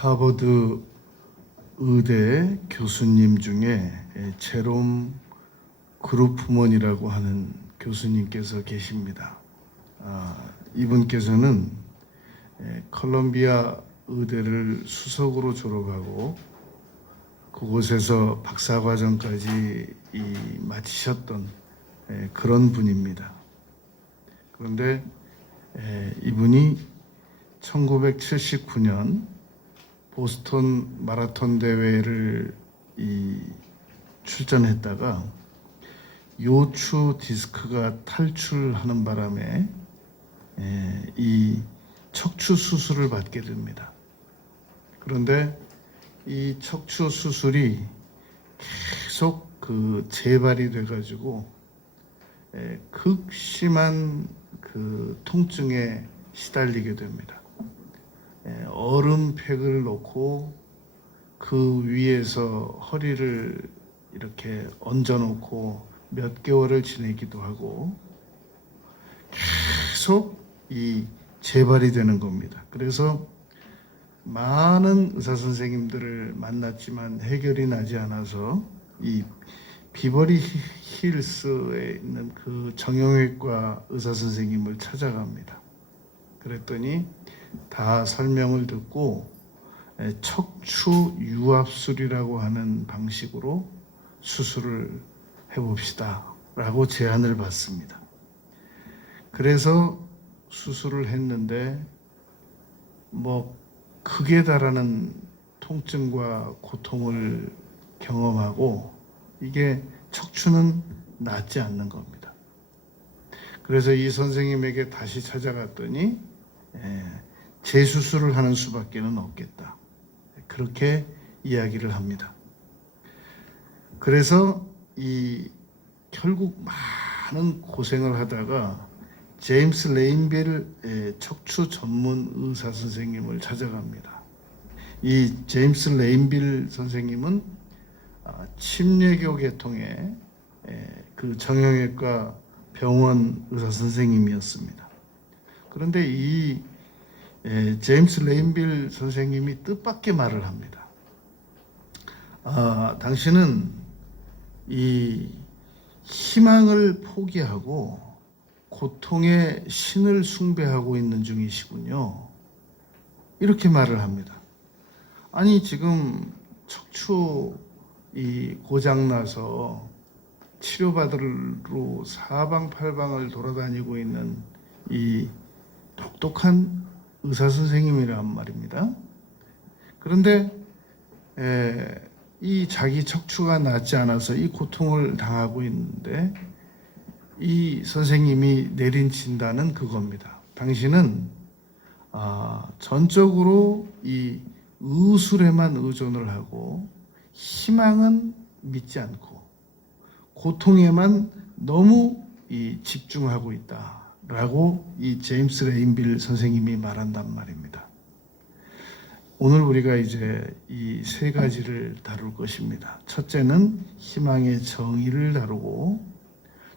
하버드 의대 교수님 중에 제롬 그루프먼이라고 하는 교수님께서 계십니다. 이분께서는 컬럼비아 의대를 수석으로 졸업하고 그곳에서 박사과정까지 마치셨던 그런 분입니다. 그런데 이분이 1979년 보스턴 마라톤 대회를 출전했다가 요추 디스크가 탈출하는 바람에 이 척추 수술을 받게 됩니다. 그런데 이 척추 수술이 계속 재발이 돼가지고 극심한 통증에 시달리게 됩니다. 얼음팩을 놓고 그 위에서 허리를 이렇게 얹어놓고 몇 개월을 지내기도 하고 계속 재발이 되는 겁니다. 그래서 많은 의사 선생님들을 만났지만 해결이 나지 않아서 이 비버리 힐스에 있는 그 정형외과 의사 선생님을 찾아갑니다. 그랬더니 다 설명을 듣고 척추 유압술이라고 하는 방식으로 수술을 해봅시다 라고 제안을 받습니다. 그래서 수술을 했는데 극에 달하는 통증과 고통을 경험하고 이게 척추는 낫지 않는 겁니다. 그래서 이 선생님에게 다시 찾아갔더니 재수술을 하는 수밖에는 없겠다. 그렇게 이야기를 합니다. 그래서 결국 많은 고생을 하다가 제임스 레인빌 척추 전문 의사 선생님을 찾아갑니다. 이 제임스 레인빌 선생님은 침례교 계통의 그 정형외과 병원 의사 선생님이었습니다. 그런데 이 제임스 레인빌 선생님이 뜻밖의 말을 합니다. 당신은 이 희망을 포기하고 고통의 신을 숭배하고 있는 중이시군요. 이렇게 말을 합니다. 아니 지금 척추 고장나서 치료받으러 사방팔방을 돌아다니고 있는 이 똑똑한 의사 선생님이란 말입니다. 그런데 이 자기 척추가 낫지 않아서 이 고통을 당하고 있는데 이 선생님이 내린 진단은 그겁니다. 당신은 전적으로 이 의술에만 의존을 하고 희망은 믿지 않고 고통에만 너무 집중하고 있다라고 이 제임스 레인빌 선생님이 말한단 말입니다. 오늘 우리가 이제 이 세 가지를 다룰 것입니다. 첫째는 희망의 정의를 다루고,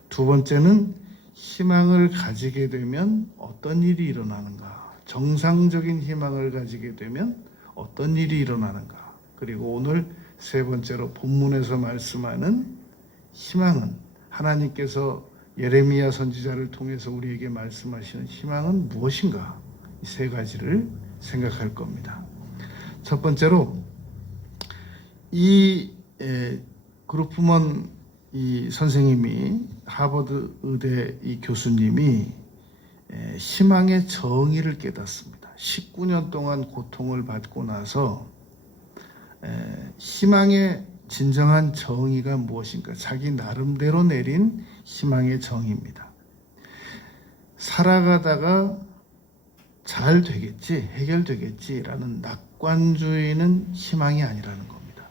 두 번째는 희망을 가지게 되면 어떤 일이 일어나는가, 정상적인 희망을 가지게 되면 어떤 일이 일어나는가, 그리고 오늘 세 번째로 본문에서 말씀하는 희망은, 하나님께서 예레미야 선지자를 통해서 우리에게 말씀하시는 희망은 무엇인가, 이 세 가지를 생각할 겁니다. 첫 번째로 그루프먼 선생님이, 하버드 의대 이 교수님이 희망의 정의를 깨닫습니다. 19년 동안 고통을 받고 나서 희망의 진정한 정의가 무엇인가, 자기 나름대로 내린 희망의 정의입니다. 살아가다가 잘 되겠지, 해결되겠지라는 낙관주의는 희망이 아니라는 겁니다.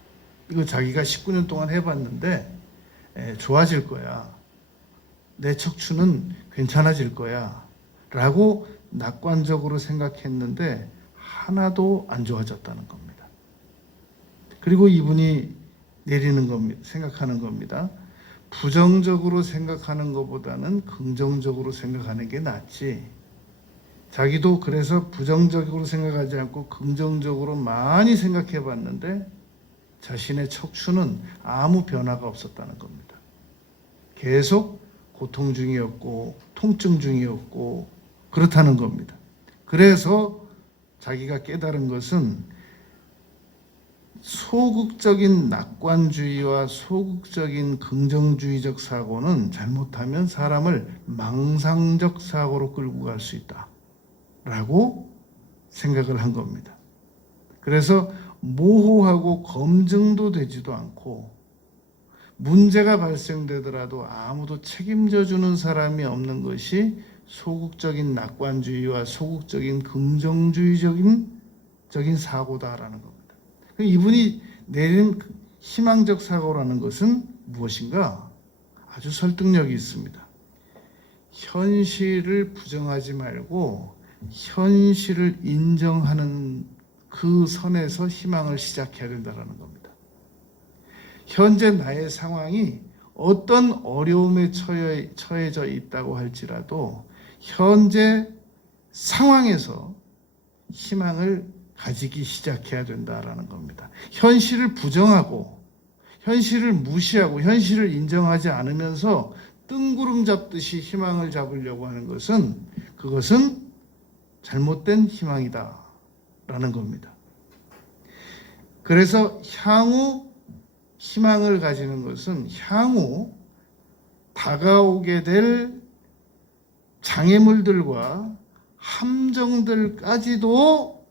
이거 자기가 19년 동안 해봤는데 좋아질 거야, 내 척추는 괜찮아질 거야 라고 낙관적으로 생각했는데 하나도 안 좋아졌다는 겁니다. 그리고 이분이 내리는 겁니다. 생각하는 겁니다. 부정적으로 생각하는 것보다는 긍정적으로 생각하는 게 낫지, 자기도 그래서 부정적으로 생각하지 않고 긍정적으로 많이 생각해 봤는데 자신의 척추는 아무 변화가 없었다는 겁니다. 계속 고통 중이었고 통증 중이었고 그렇다는 겁니다. 그래서 자기가 깨달은 것은 소극적인 낙관주의와 소극적인 긍정주의적 사고는 잘못하면 사람을 망상적 사고로 끌고 갈 수 있다라고 생각을 한 겁니다. 그래서 모호하고 검증도 되지도 않고 문제가 발생되더라도 아무도 책임져 주는 사람이 없는 것이 소극적인 낙관주의와 소극적인 긍정주의적인 사고다라는 겁니다. 이분이 내린 희망적 사고라는 것은 무엇인가? 아주 설득력이 있습니다. 현실을 부정하지 말고 현실을 인정하는 그 선에서 희망을 시작해야 된다는 겁니다. 현재 나의 상황이 어떤 어려움에 처해져 있다고 할지라도 현재 상황에서 희망을 가지기 시작해야 된다라는 겁니다. 현실을 부정하고 현실을 무시하고 현실을 인정하지 않으면서 뜬구름 잡듯이 희망을 잡으려고 하는 것은 그것은 잘못된 희망이다라는 겁니다. 그래서 향후 희망을 가지는 것은 향후 다가오게 될 장애물들과 함정들까지도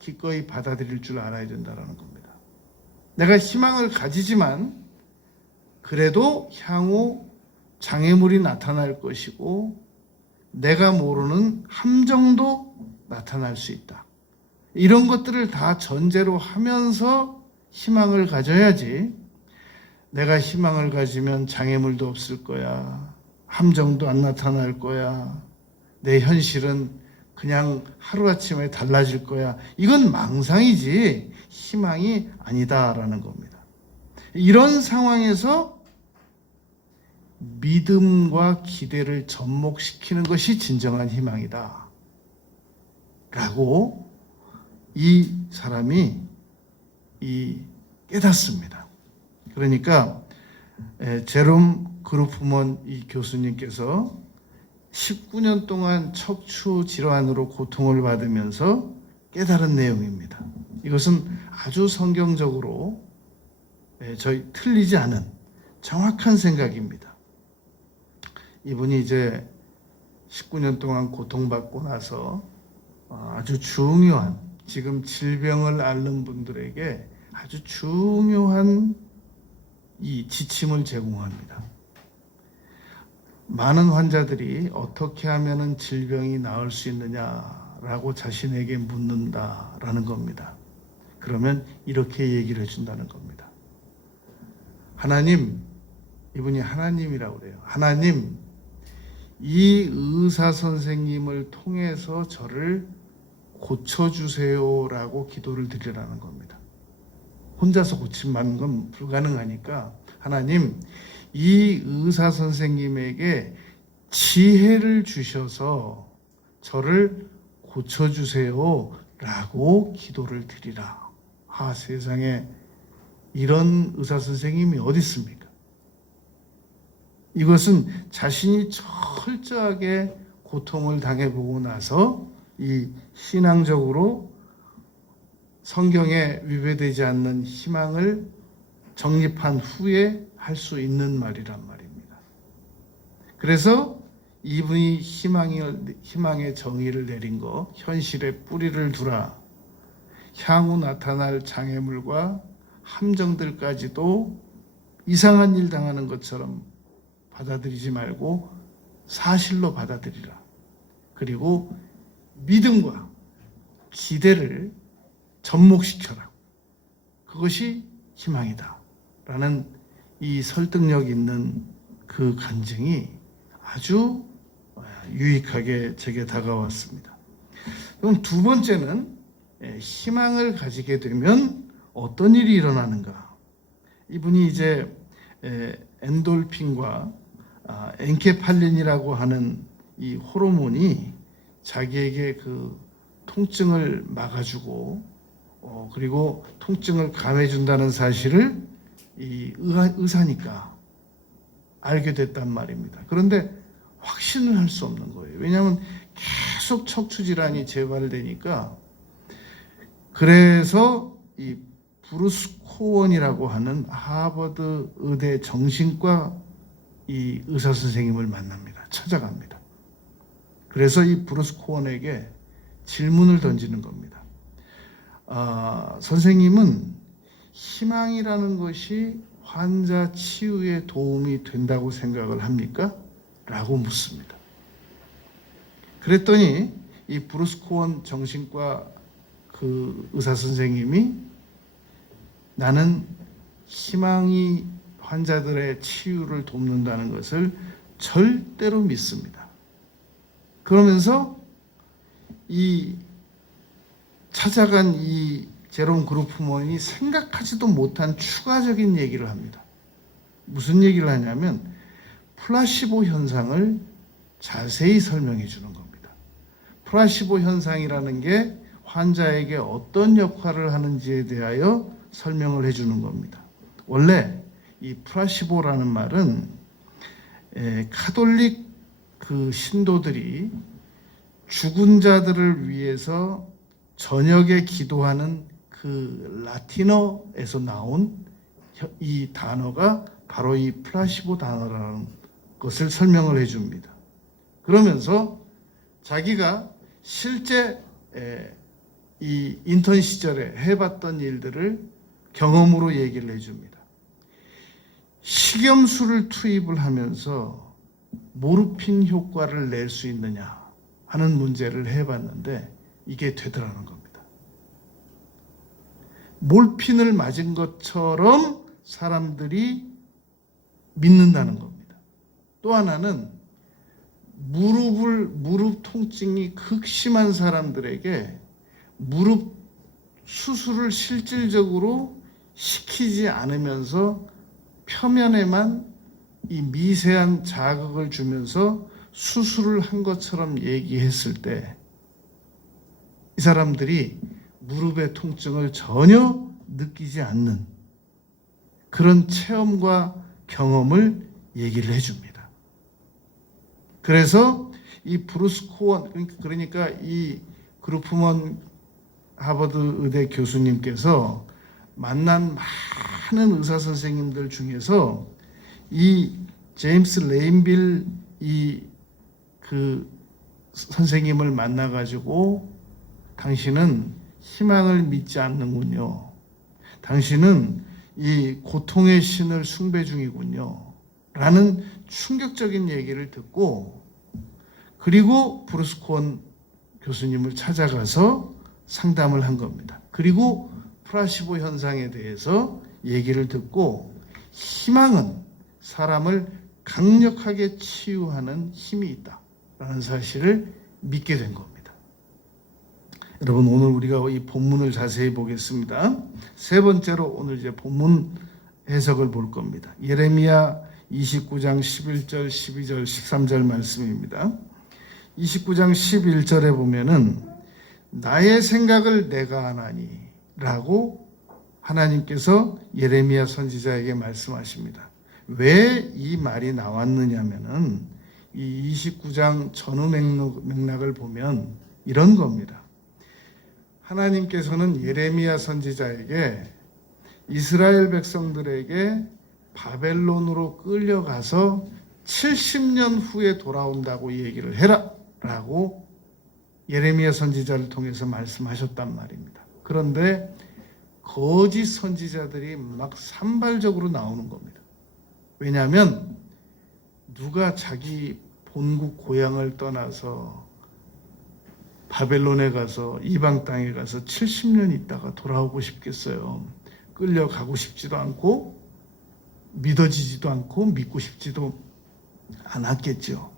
기꺼이 받아들일 줄 알아야 된다는 겁니다. 내가 희망을 가지지만 그래도 향후 장애물이 나타날 것이고 내가 모르는 함정도 나타날 수 있다. 이런 것들을 다 전제로 하면서 희망을 가져야지 내가 희망을 가지면 장애물도 없을 거야. 함정도 안 나타날 거야. 내 현실은 그냥 하루아침에 달라질 거야. 이건 망상이지 희망이 아니다라는 겁니다. 이런 상황에서 믿음과 기대를 접목시키는 것이 진정한 희망이다. 라고 이 사람이 깨닫습니다. 그러니까 제롬 그루프먼 이 교수님께서 19년 동안 척추 질환으로 고통을 받으면서 깨달은 내용입니다. 이것은 아주 성경적으로 저희 틀리지 않은 정확한 생각입니다. 이분이 이제 19년 동안 고통받고 나서 아주 중요한 지금 질병을 앓는 분들에게 아주 중요한 이 지침을 제공합니다. 많은 환자들이 어떻게 하면 질병이 나을 수 있느냐라고 자신에게 묻는다라는 겁니다. 그러면 이렇게 얘기를 해준다는 겁니다. 하나님, 이분이 하나님이라고 그래요. 하나님, 이 의사 선생님을 통해서 저를 고쳐주세요라고 기도를 드리라는 겁니다. 혼자서 고침받는 건 불가능하니까 하나님, 이 의사 선생님에게 지혜를 주셔서 저를 고쳐주세요라고 기도를 드리라. 세상에 이런 의사 선생님이 어디 있습니까? 이것은 자신이 철저하게 고통을 당해보고 나서 이 신앙적으로 성경에 위배되지 않는 희망을 정립한 후에 할 수 있는 말이란 말입니다. 그래서 이분이 희망의 정의를 내린 거, 현실에 뿌리를 두라. 향후 나타날 장애물과 함정들까지도 이상한 일 당하는 것처럼 받아들이지 말고 사실로 받아들이라. 그리고 믿음과 기대를 접목시켜라. 그것이 희망이다. 라는 이 설득력 있는 그 간증이 아주 유익하게 제게 다가왔습니다. 그럼 두 번째는 희망을 가지게 되면 어떤 일이 일어나는가? 이분이 이제 엔돌핀과 엔케팔린이라고 하는 이 호르몬이 자기에게 그 통증을 막아주고 그리고 통증을 감해준다는 사실을 이 의사니까 알게 됐단 말입니다. 그런데 확신을 할 수 없는 거예요. 왜냐하면 계속 척추 질환이 재발되니까. 그래서 이 브루스 코원이라고 하는 하버드 의대 정신과 이 의사 선생님을 만납니다. 찾아갑니다. 그래서 이 브루스 코원에게 질문을 던지는 겁니다. 선생님은 희망이라는 것이 환자 치유에 도움이 된다고 생각을 합니까? 라고 묻습니다. 그랬더니 이 브루스 코원 정신과 그 의사 선생님이 나는 희망이 환자들의 치유를 돕는다는 것을 절대로 믿습니다. 그러면서 이 찾아간 이 제롬 그루프먼이 생각하지도 못한 추가적인 얘기를 합니다. 무슨 얘기를 하냐면 플라시보 현상을 자세히 설명해 주는 겁니다. 플라시보 현상이라는 게 환자에게 어떤 역할을 하는지에 대하여 설명을 해 주는 겁니다. 원래 이 플라시보라는 말은 카톨릭 그 신도들이 죽은 자들을 위해서 저녁에 기도하는 그 라틴어에서 나온 이 단어가 바로 이 플라시보 단어라는 것을 설명을 해줍니다. 그러면서 자기가 실제 이 인턴 시절에 해봤던 일들을 경험으로 얘기를 해줍니다. 식염수를 투입을 하면서 모르핀 효과를 낼 수 있느냐 하는 문제를 해봤는데 이게 되더라는 겁니다. 몰핀을 맞은 것처럼 사람들이 믿는다는 겁니다. 또 하나는 무릎 통증이 극심한 사람들에게 무릎 수술을 실질적으로 시키지 않으면서 표면에만 이 미세한 자극을 주면서 수술을 한 것처럼 얘기했을 때 이 사람들이 무릎의 통증을 전혀 느끼지 않는 그런 체험과 경험을 얘기를 해줍니다. 그래서 이 브루스 코원, 그러니까 이 그루프먼 하버드 의대 교수님께서 만난 많은 의사 선생님들 중에서 이 제임스 레인빌 그 선생님을 만나가지고 당신은 희망을 믿지 않는군요. 당신은 이 고통의 신을 숭배 중이군요. 라는 충격적인 얘기를 듣고 그리고 브루스 코원 교수님을 찾아가서 상담을 한 겁니다. 그리고 플라시보 현상에 대해서 얘기를 듣고 희망은 사람을 강력하게 치유하는 힘이 있다라는 사실을 믿게 된 겁니다. 여러분 오늘 우리가 이 본문을 자세히 보겠습니다. 세 번째로 오늘 이제 본문 해석을 볼 겁니다. 예레미야 29장 11절, 12절, 13절 말씀입니다. 29장 11절에 보면은 나의 생각을 내가 아나니 라고 하나님께서 예레미야 선지자에게 말씀하십니다. 왜 이 말이 나왔느냐면은 이 29장 전후 맥락을 보면 이런 겁니다. 하나님께서는 예레미야 선지자에게 이스라엘 백성들에게 바벨론으로 끌려가서 70년 후에 돌아온다고 얘기를 해라 라고 예레미야 선지자를 통해서 말씀하셨단 말입니다. 그런데 거짓 선지자들이 막 산발적으로 나오는 겁니다. 왜냐하면 누가 자기 본국 고향을 떠나서 바벨론에 가서 이방 땅에 가서 70년 있다가 돌아오고 싶겠어요. 끌려가고 싶지도 않고 믿어지지도 않고 믿고 싶지도 않았겠죠.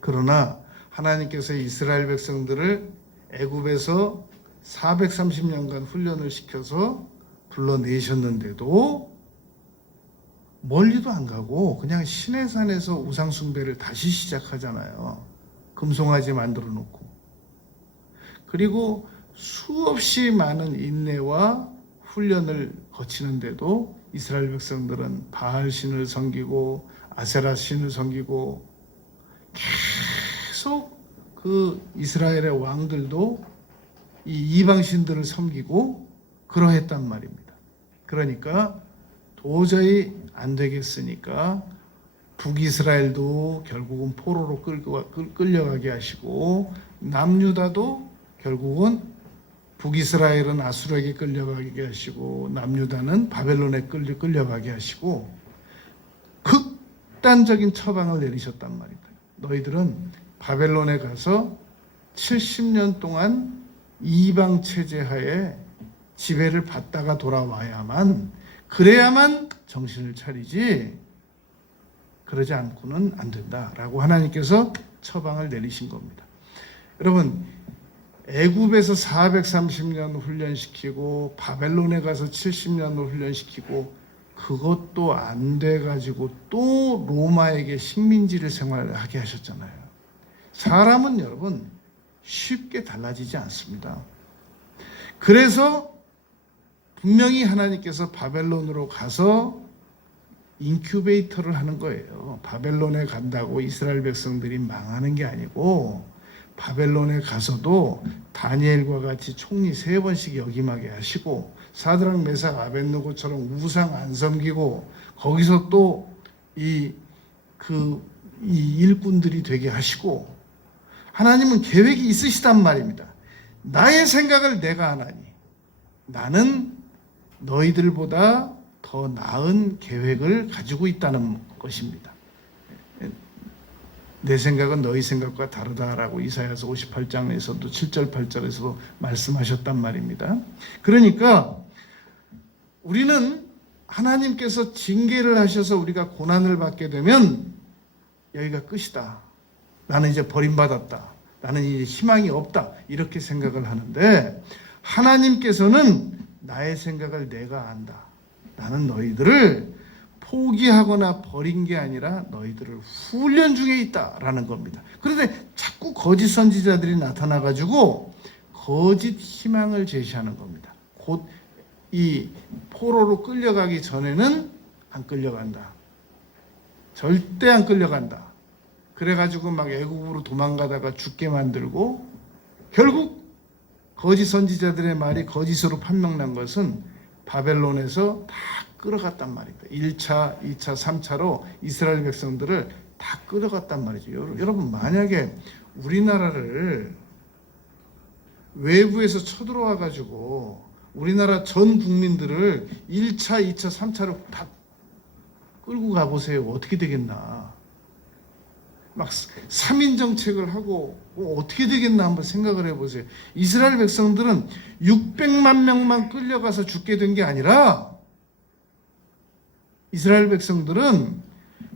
그러나 하나님께서 이스라엘 백성들을 애굽에서 430년간 훈련을 시켜서 불러내셨는데도 멀리도 안 가고 그냥 시내산에서 우상 숭배를 다시 시작하잖아요. 금송아지 만들어 놓고. 그리고 수없이 많은 인내와 훈련을 거치는데도 이스라엘 백성들은 바알 신을 섬기고 아세라 신을 섬기고 계속 그 이스라엘의 왕들도 이 이방 신들을 섬기고 그러했단 말입니다. 그러니까 도저히 안 되겠으니까 북이스라엘도 결국은 포로로 끌려가게 하시고 남유다도 결국은 북이스라엘은 아수르에게 끌려가게 하시고 남유다는 바벨론에 끌려가게 하시고 극단적인 처방을 내리셨단 말입니다. 너희들은 바벨론에 가서 70년 동안 이방 체제 하에 지배를 받다가 돌아와야만 그래야만 정신을 차리지 그러지 않고는 안 된다라고 하나님께서 처방을 내리신 겁니다. 여러분 애굽에서 430년 훈련시키고 바벨론에 가서 70년을 훈련시키고 그것도 안 돼가지고 또 로마에게 식민지를 생활하게 하셨잖아요. 사람은 여러분 쉽게 달라지지 않습니다. 그래서 분명히 하나님께서 바벨론으로 가서 인큐베이터를 하는 거예요. 바벨론에 간다고 이스라엘 백성들이 망하는 게 아니고 바벨론에 가서도 다니엘과 같이 총리 3번씩 역임하게 하시고 사드락 메삭 아벳느고처럼 우상 안 섬기고 거기서 또 이 일꾼들이 되게 하시고 하나님은 계획이 있으시단 말입니다. 나의 생각을 내가 하나니 나는 너희들보다 더 나은 계획을 가지고 있다는 것입니다. 내 생각은 너희 생각과 다르다라고 이사야서 58장에서도 7절 8절에서도 말씀하셨단 말입니다. 그러니까 우리는 하나님께서 징계를 하셔서 우리가 고난을 받게 되면 여기가 끝이다. 나는 이제 버림받았다. 나는 이제 희망이 없다. 이렇게 생각을 하는데 하나님께서는 나의 생각을 내가 안다. 나는 너희들을 포기하거나 버린 게 아니라 너희들을 훈련 중에 있다라는 겁니다. 그런데 자꾸 거짓 선지자들이 나타나가지고 거짓 희망을 제시하는 겁니다. 곧 이 포로로 끌려가기 전에는 안 끌려간다. 절대 안 끌려간다. 그래가지고 막 애국으로 도망가다가 죽게 만들고 결국 거짓 선지자들의 말이 거짓으로 판명난 것은 바벨론에서 다 끌어갔단 말입니다. 1차, 2차, 3차로 이스라엘 백성들을 다 끌어갔단 말이죠. 여러분 만약에 우리나라를 외부에서 쳐들어와 가지고 우리나라 전 국민들을 1차, 2차, 3차로 다 끌고 가보세요. 어떻게 되겠나. 막 3인 정책을 하고 어떻게 되겠나 한번 생각을 해보세요. 이스라엘 백성들은 600만 명만 끌려가서 죽게 된 게 아니라 이스라엘 백성들은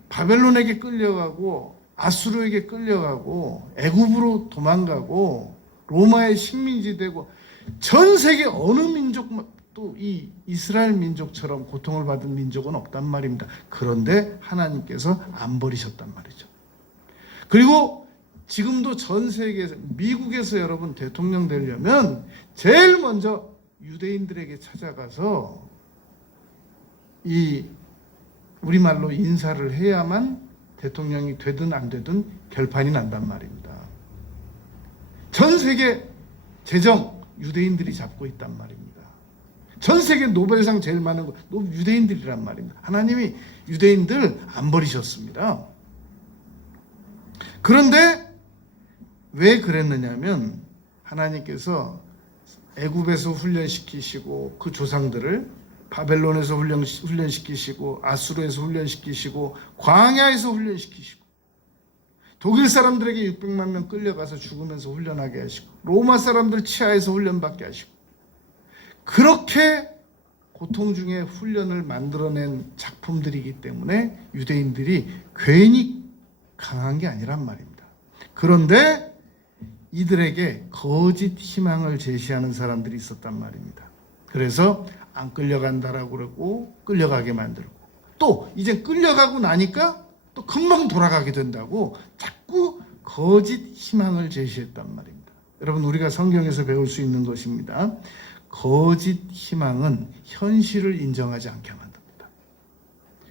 바벨론에게 끌려가고 아수르에게 끌려가고 애굽으로 도망가고 로마의 식민지 되고 전 세계 어느 민족도 이 이스라엘 민족처럼 고통을 받은 민족은 없단 말입니다. 그런데 하나님께서 안 버리셨단 말이죠. 그리고 지금도 전 세계에서 미국에서 여러분 대통령 되려면 제일 먼저 유대인들에게 찾아가서 이 우리말로 인사를 해야만 대통령이 되든 안 되든 결판이 난단 말입니다. 전 세계 재정 유대인들이 잡고 있단 말입니다. 전 세계 노벨상 제일 많은 거 유대인들이란 말입니다. 하나님이 유대인들 안 버리셨습니다. 그런데 왜 그랬느냐면 하나님께서 애굽에서 훈련시키시고 그 조상들을 바벨론에서 훈련시키시고 아수르에서 훈련시키시고 광야에서 훈련시키시고 독일 사람들에게 600만 명 끌려가서 죽으면서 훈련하게 하시고 로마 사람들 치하에서 훈련받게 하시고 그렇게 고통 중에 훈련을 만들어낸 작품들이기 때문에 유대인들이 괜히 강한 게 아니란 말입니다. 그런데 이들에게 거짓 희망을 제시하는 사람들이 있었단 말입니다. 그래서 안 끌려간다라고 그러고 끌려가게 만들고 또 이제 끌려가고 나니까 또 금방 돌아가게 된다고 자꾸 거짓 희망을 제시했단 말입니다. 여러분, 우리가 성경에서 배울 수 있는 것입니다. 거짓 희망은 현실을 인정하지 않게 만듭니다.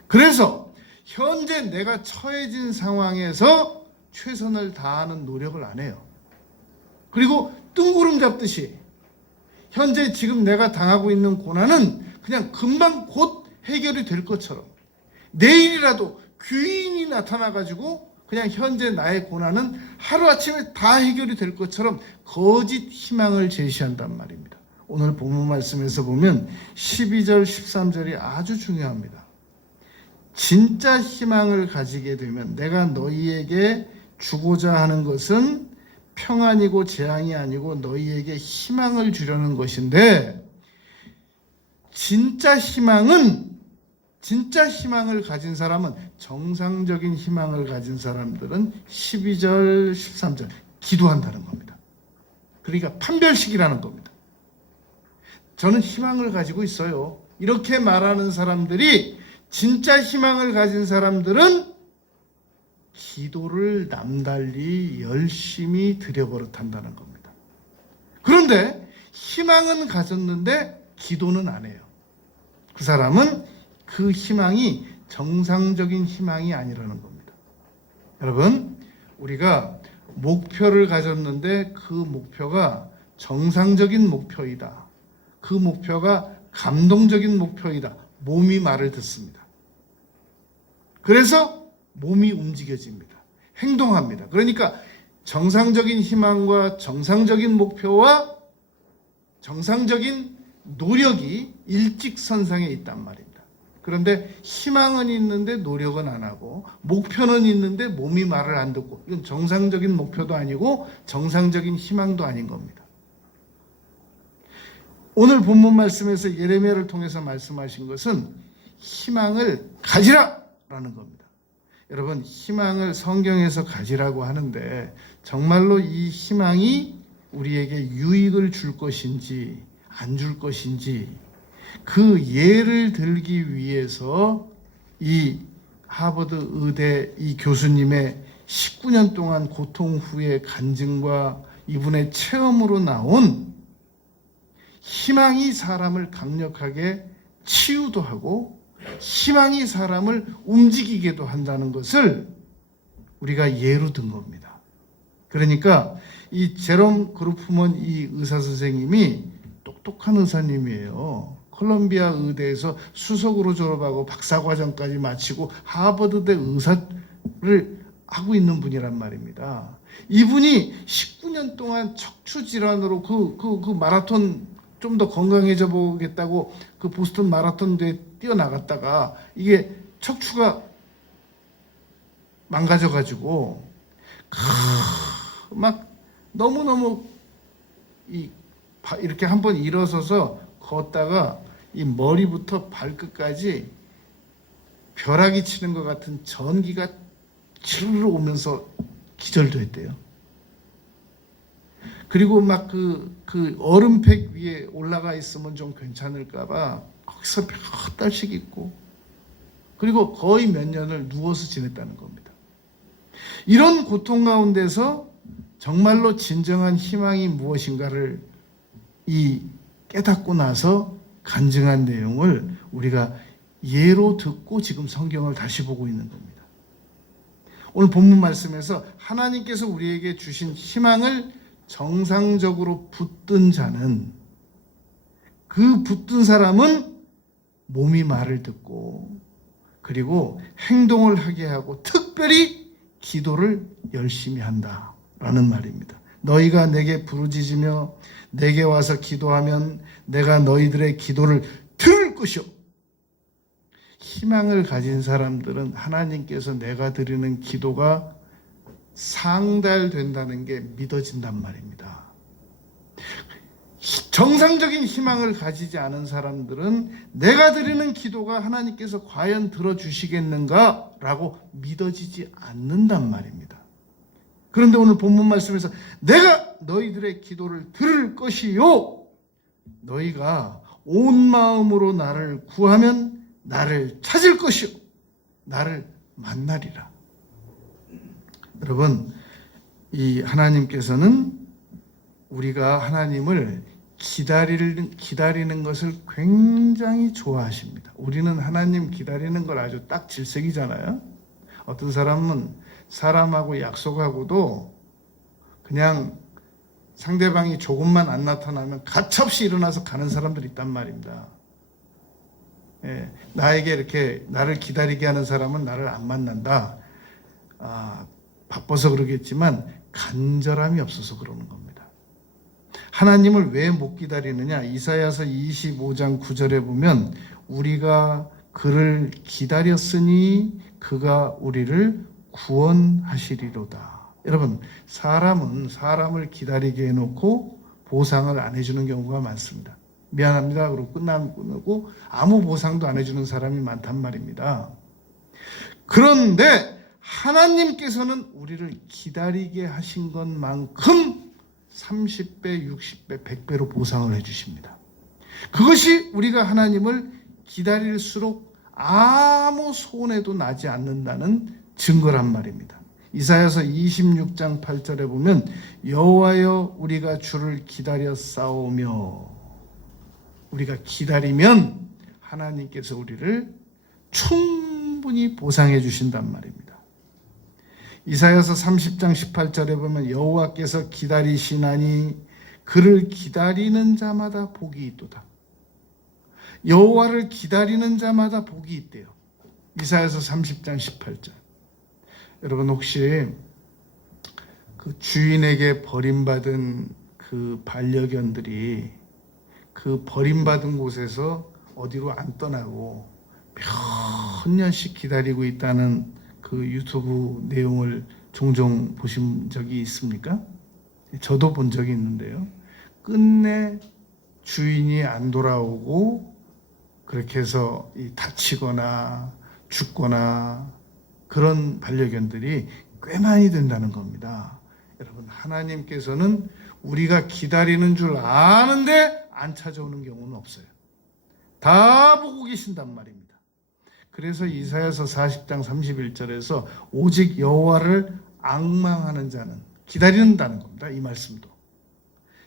그래서 현재 내가 처해진 상황에서 최선을 다하는 노력을 안 해요. 그리고 뜬구름 잡듯이 현재 지금 내가 당하고 있는 고난은 그냥 금방 곧 해결이 될 것처럼, 내일이라도 귀인이 나타나가지고 그냥 현재 나의 고난은 하루아침에 다 해결이 될 것처럼 거짓 희망을 제시한단 말입니다. 오늘 본문 말씀에서 보면 12절 13절이 아주 중요합니다. 진짜 희망을 가지게 되면 내가 너희에게 주고자 하는 것은 평안이고 재앙이 아니고 너희에게 희망을 주려는 것인데, 진짜 희망을 가진 사람은, 정상적인 희망을 가진 사람들은 12절 13절 기도한다는 겁니다. 그러니까 판별식이라는 겁니다. 저는 희망을 가지고 있어요, 이렇게 말하는 사람들이, 진짜 희망을 가진 사람들은 기도를 남달리 열심히 드려버릇한다는 겁니다. 그런데 희망은 가졌는데 기도는 안 해요. 그 사람은 그 희망이 정상적인 희망이 아니라는 겁니다. 여러분, 우리가 목표를 가졌는데 그 목표가 정상적인 목표이다, 그 목표가 감동적인 목표이다, 몸이 말을 듣습니다. 그래서 몸이 움직여집니다. 행동합니다. 그러니까 정상적인 희망과 정상적인 목표와 정상적인 노력이 일직선상에 있단 말입니다. 그런데 희망은 있는데 노력은 안 하고, 목표는 있는데 몸이 말을 안 듣고, 이건 정상적인 목표도 아니고 정상적인 희망도 아닌 겁니다. 오늘 본문 말씀에서 예레미야를 통해서 말씀하신 것은 희망을 가지라라는 겁니다. 여러분, 희망을 성경에서 가지라고 하는데 정말로 이 희망이 우리에게 유익을 줄 것인지 안 줄 것인지, 그 예를 들기 위해서 이 하버드 의대 이 교수님의 19년 동안 고통 후의 간증과 이분의 체험으로 나온 희망이 사람을 강력하게 치유도 하고 희망이 사람을 움직이게도 한다는 것을 우리가 예로 든 겁니다. 그러니까 이 제롬 그루프먼 이 의사 선생님이 똑똑한 의사님이에요. 콜롬비아 의대에서 수석으로 졸업하고 박사과정까지 마치고 하버드대 의사를 하고 있는 분이란 말입니다. 이분이 19년 동안 척추 질환으로 그 마라톤 좀 더 건강해져 보겠다고 그 보스턴 마라톤대에 뛰어나갔다가 이게 척추가 망가져가지고 막 너무너무 이렇게 한번 일어서서 걷다가 이 머리부터 발끝까지 벼락이 치는 것 같은 전기가 치르르 오면서 기절도 했대요. 그리고 막 그 얼음팩 위에 올라가 있으면 좀 괜찮을까봐 거기서 몇 달씩 있고, 그리고 거의 몇 년을 누워서 지냈다는 겁니다. 이런 고통 가운데서 정말로 진정한 희망이 무엇인가를 깨닫고 나서 간증한 내용을 우리가 예로 듣고 지금 성경을 다시 보고 있는 겁니다. 오늘 본문 말씀에서 하나님께서 우리에게 주신 희망을 정상적으로 붙든 자는, 그 붙든 사람은 몸이 말을 듣고 그리고 행동을 하게 하고 특별히 기도를 열심히 한다라는 말입니다. 너희가 내게 부르짖으며 내게 와서 기도하면 내가 너희들의 기도를 들을 것이요. 희망을 가진 사람들은 하나님께서 내가 드리는 기도가 상달된다는 게 믿어진단 말입니다. 정상적인 희망을 가지지 않은 사람들은 내가 드리는 기도가 하나님께서 과연 들어주시겠는가라고 믿어지지 않는단 말입니다. 그런데 오늘 본문 말씀에서 내가 너희들의 기도를 들을 것이요, 너희가 온 마음으로 나를 구하면 나를 찾을 것이요, 나를 만나리라. 여러분, 이 하나님께서는 우리가 하나님을 기다리는 것을 굉장히 좋아하십니다. 우리는 하나님 기다리는 걸 아주 딱 질색이잖아요. 어떤 사람은 사람하고 약속하고도 그냥 상대방이 조금만 안 나타나면 가차없이 일어나서 가는 사람들이 있단 말입니다. 예, 나에게 이렇게 나를 기다리게 하는 사람은 나를 안 만난다. 바빠서 그러겠지만 간절함이 없어서 그러는 겁니다. 하나님을 왜 못 기다리느냐? 이사야서 25장 9절에 보면 우리가 그를 기다렸으니 그가 우리를 구원하시리로다. 여러분, 사람은 사람을 기다리게 해놓고 보상을 안 해주는 경우가 많습니다. 미안합니다. 그러고 끝나고 아무 보상도 안 해주는 사람이 많단 말입니다. 그런데 하나님께서는 우리를 기다리게 하신 것만큼 30배, 60배, 100배로 보상을 해주십니다. 그것이 우리가 하나님을 기다릴수록 아무 손해도 나지 않는다는 증거란 말입니다. 이사야서 26장 8절에 보면 여호와여 우리가 주를 기다려 싸우며, 우리가 기다리면 하나님께서 우리를 충분히 보상해 주신단 말입니다. 이사야서 30장 18절에 보면 여호와께서 기다리시나니 그를 기다리는 자마다 복이 있도다. 여호와를 기다리는 자마다 복이 있대요. 이사야서 30장 18절. 여러분, 혹시 그 주인에게 버림받은 그 반려견들이 그 버림받은 곳에서 어디로 안 떠나고 몇 년씩 기다리고 있다는 그 유튜브 내용을 종종 보신 적이 있습니까? 저도 본 적이 있는데요. 끝내 주인이 안 돌아오고 그렇게 해서 다치거나 죽거나 그런 반려견들이 꽤 많이 된다는 겁니다. 여러분, 하나님께서는 우리가 기다리는 줄 아는데 안 찾아오는 경우는 없어요. 다 보고 계신단 말입니다. 그래서 이사야서 40장 31절에서 오직 여호와를 앙망하는 자는, 기다린다는 겁니다. 이 말씀도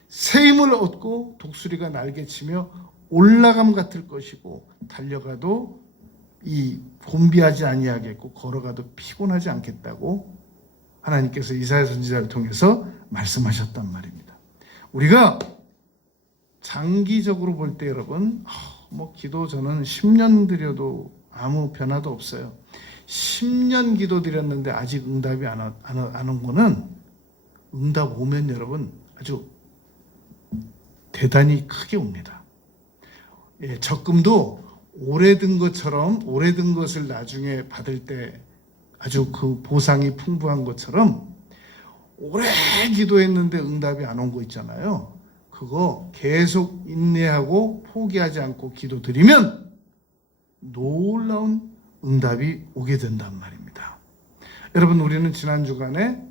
새 힘을 얻고 독수리가 날개치며 올라감 같을 것이고 달려가도 이 곤비하지 아니하겠고 걸어가도 피곤하지 않겠다고 하나님께서 이사야 선지자를 통해서 말씀하셨단 말입니다. 우리가 장기적으로 볼 때 여러분, 기도 저는 10년 드려도 아무 변화도 없어요. 10년 기도 드렸는데 아직 응답이 안 온 거는, 응답 오면 여러분 아주 대단히 크게 옵니다. 예, 적금도 오래된 것을 나중에 받을 때 아주 그 보상이 풍부한 것처럼 오래 기도했는데 응답이 안 온 거 있잖아요. 그거 계속 인내하고 포기하지 않고 기도드리면 놀라운 응답이 오게 된단 말입니다. 여러분, 우리는 지난 주간에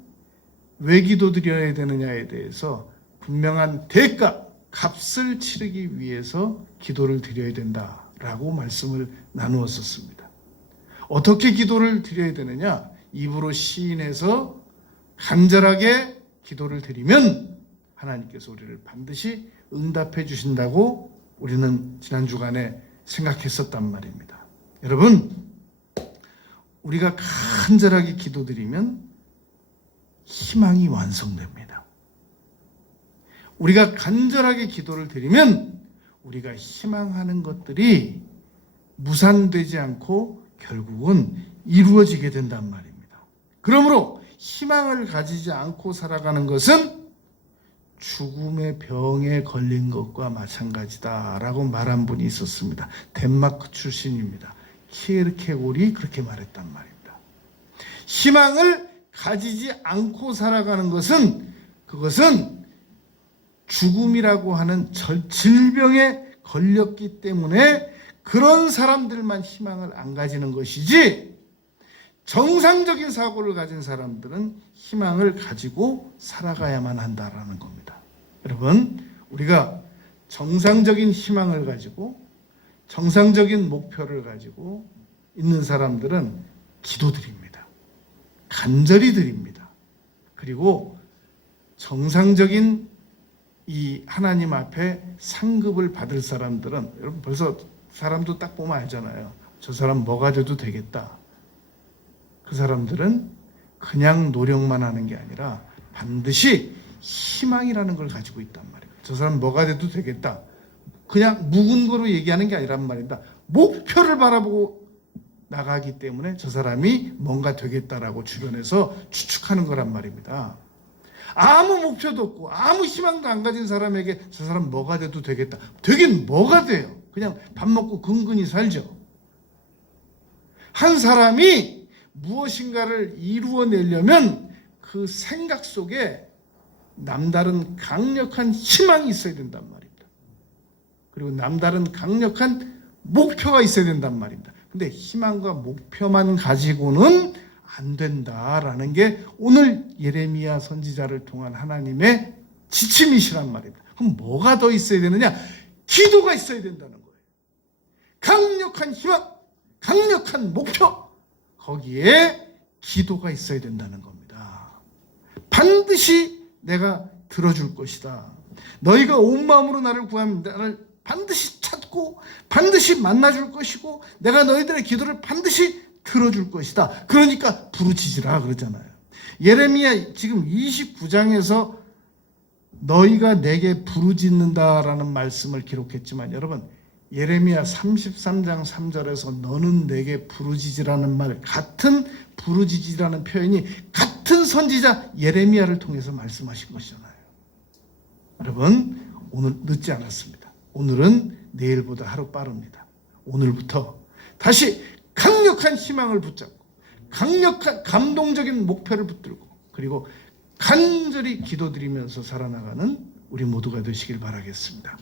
왜 기도드려야 되느냐에 대해서 분명한 대가, 값을 치르기 위해서 기도를 드려야 된다라고 말씀을 나누었었습니다. 어떻게 기도를 드려야 되느냐? 입으로 시인해서 간절하게 기도를 드리면 하나님께서 우리를 반드시 응답해 주신다고 우리는 지난 주간에 생각했었단 말입니다. 여러분, 우리가 간절하게 기도드리면 희망이 완성됩니다. 우리가 간절하게 기도를 드리면 우리가 희망하는 것들이 무산되지 않고 결국은 이루어지게 된단 말입니다. 그러므로 희망을 가지지 않고 살아가는 것은 죽음의 병에 걸린 것과 마찬가지다라고 말한 분이 있었습니다. 덴마크 출신입니다. 키에르케고르이 그렇게 말했단 말입니다. 희망을 가지지 않고 살아가는 것은, 그것은 죽음이라고 하는 질병에 걸렸기 때문에 그런 사람들만 희망을 안 가지는 것이지, 정상적인 사고를 가진 사람들은 희망을 가지고 살아가야만 한다라는 겁니다. 여러분, 우리가 정상적인 희망을 가지고 정상적인 목표를 가지고 있는 사람들은 기도드립니다. 간절히 드립니다. 그리고 정상적인 이 하나님 앞에 상급을 받을 사람들은, 여러분 벌써 사람도 딱 보면 알잖아요. 저 사람 뭐가 돼도 되겠다. 그 사람들은 그냥 노력만 하는 게 아니라 반드시 희망이라는 걸 가지고 있단 말이에요. 저 사람 뭐가 돼도 되겠다. 그냥 묵은 거로 얘기하는 게 아니란 말입니다. 목표를 바라보고 나가기 때문에 저 사람이 뭔가 되겠다라고 주변에서 추측하는 거란 말입니다. 아무 목표도 없고 아무 희망도 안 가진 사람에게 저 사람 뭐가 돼도 되겠다. 되긴 뭐가 돼요. 그냥 밥 먹고 근근히 살죠. 한 사람이 무엇인가를 이루어내려면 그 생각 속에 남다른 강력한 희망이 있어야 된단 말입니다. 그리고 남다른 강력한 목표가 있어야 된단 말입니다. 근데 희망과 목표만 가지고는 안 된다라는 게 오늘 예레미야 선지자를 통한 하나님의 지침이시란 말입니다. 그럼 뭐가 더 있어야 되느냐? 기도가 있어야 된다는 거예요. 강력한 희망, 강력한 목표, 거기에 기도가 있어야 된다는 겁니다. 반드시 내가 들어줄 것이다. 너희가 온 마음으로 나를 구하면 나를 반드시 찾고 반드시 만나줄 것이고 내가 너희들의 기도를 반드시 들어줄 것이다. 그러니까 부르짖으라 그러잖아요. 예레미야 지금 29장에서 너희가 내게 부르짖는다라는 말씀을 기록했지만 여러분 예레미야 33장 3절에서 너는 내게 부르짖으라는 말, 같은 부르짖으라는 표현이 같은 선지자 예레미야를 통해서 말씀하신 것이잖아요. 여러분 오늘 늦지 않았습니다. 오늘은 내일보다 하루 빠릅니다. 오늘부터 다시 강력한 희망을 붙잡고 강력한 감동적인 목표를 붙들고 그리고 간절히 기도드리면서 살아나가는 우리 모두가 되시길 바라겠습니다.